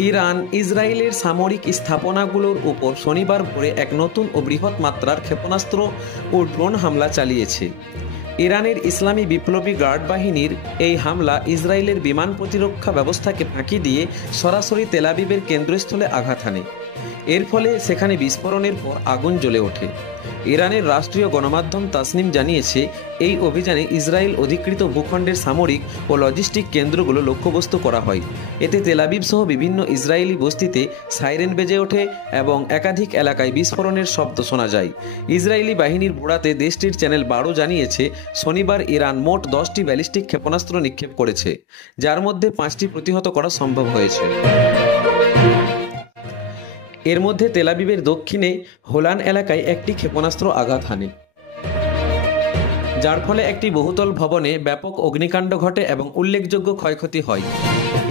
Iran ইসরায়েলের সামরিক স্থাপনাগুলোর উপর শনিবার ভোরে এক নতুন ও বৃহৎ মাত্রার ক্ষেপণাস্ত্র ও ড্রোন হামলা চালিয়েছে। ইরানের ইসলামী বিপ্লবী গার্ড বাহিনীর এই হামলা ইসরায়েলের বিমান প্রতিরক্ষা ব্যবস্থাকে ফাঁকি দিয়ে সরাসরি তেল আবিবের কেন্দ্রস্থলে আঘাত হানে। এর ফলে সেখানে বিস্ফোরণের পর আগুন জ্বলে ওঠে। ইরানের রাষ্ট্রীয় গণমাধ্যম তাসনিম জানিয়েছে, এই অভিযানে ইসরায়েল অধিকৃত ভূখণ্ডের সামরিক ও লজিস্টিক কেন্দ্রগুলো লক্ষ্যবস্তু করা হয়। এতে তেল আবিব সহ বিভিন্ন ইসরায়েলি বস্তিতে সাইরেন বেজে ওঠে এবং একাধিক এলাকায় বিস্ফোরণের শব্দ শোনা যায়। ইসরায়েলি বাহিনীর বোড়াতে দেশটির চ্যানেল 12 জানিয়েছে, শনিবার ইরান মোট 10টি ব্যালিস্টিক ক্ষেপণাস্ত্র নিক্ষেপ করেছে, যার মধ্যে 5টি প্রতিহত করা সম্ভব হয়েছে। এর মধ্যে তেল আবিবের দক্ষিণে হোলান এলাকায় একটি ক্ষেপণাস্ত্র আঘাত হানে, যার ফলে একটি বহুতল ভবনে ব্যাপক অগ্নিকাণ্ড ঘটে এবং উল্লেখযোগ্য ক্ষয়ক্ষতি হয়।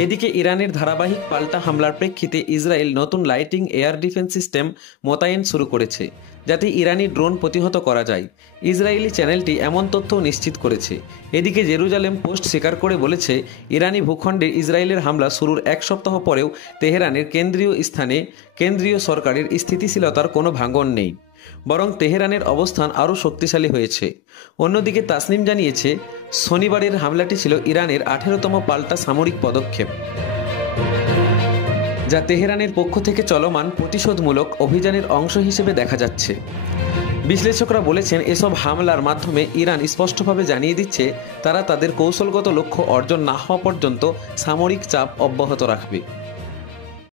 এদিকে ইরানের ধারাবাহিক পাল্টা হামলার প্রেক্ষিতে ইসরায়েল নতুন লাইটিং এয়ার ডিফেন্স সিস্টেম মোতায়েন শুরু করেছে, যাতে ইরানি ড্রোন প্রতিহত করা যায়। ইসরায়েলি চ্যানেলটি এমন তথ্য নিশ্চিত করেছে। এদিকে জেরুজালেম পোস্ট স্বীকার করে বলেছে, ইরানি ভূখণ্ডে ইসরায়েলের হামলা শুরুর এক সপ্তাহ পরেও তেহরানের কেন্দ্রীয় স্থানে কেন্দ্রীয় সরকারের স্থিতিশীলতার কোনো ভাঙন নেই, বরং তেহরানের অবস্থান আরও শক্তিশালী হয়েছে। অন্যদিকে তাসনিম জানিয়েছে, শনিবারের হামলাটি ছিল ইরানের 18তম পাল্টা সামরিক পদক্ষেপ, যা তেহরানের পক্ষ থেকে চলমান প্রতিশোধমূলক অভিযানের অংশ হিসেবে দেখা যাচ্ছে। বিশ্লেষকরা বলেছেন, এসব হামলার মাধ্যমে ইরান স্পষ্টভাবে জানিয়ে দিচ্ছে তারা তাদের কৌশলগত লক্ষ্য অর্জন না হওয়া পর্যন্ত সামরিক চাপ অব্যাহত রাখবে।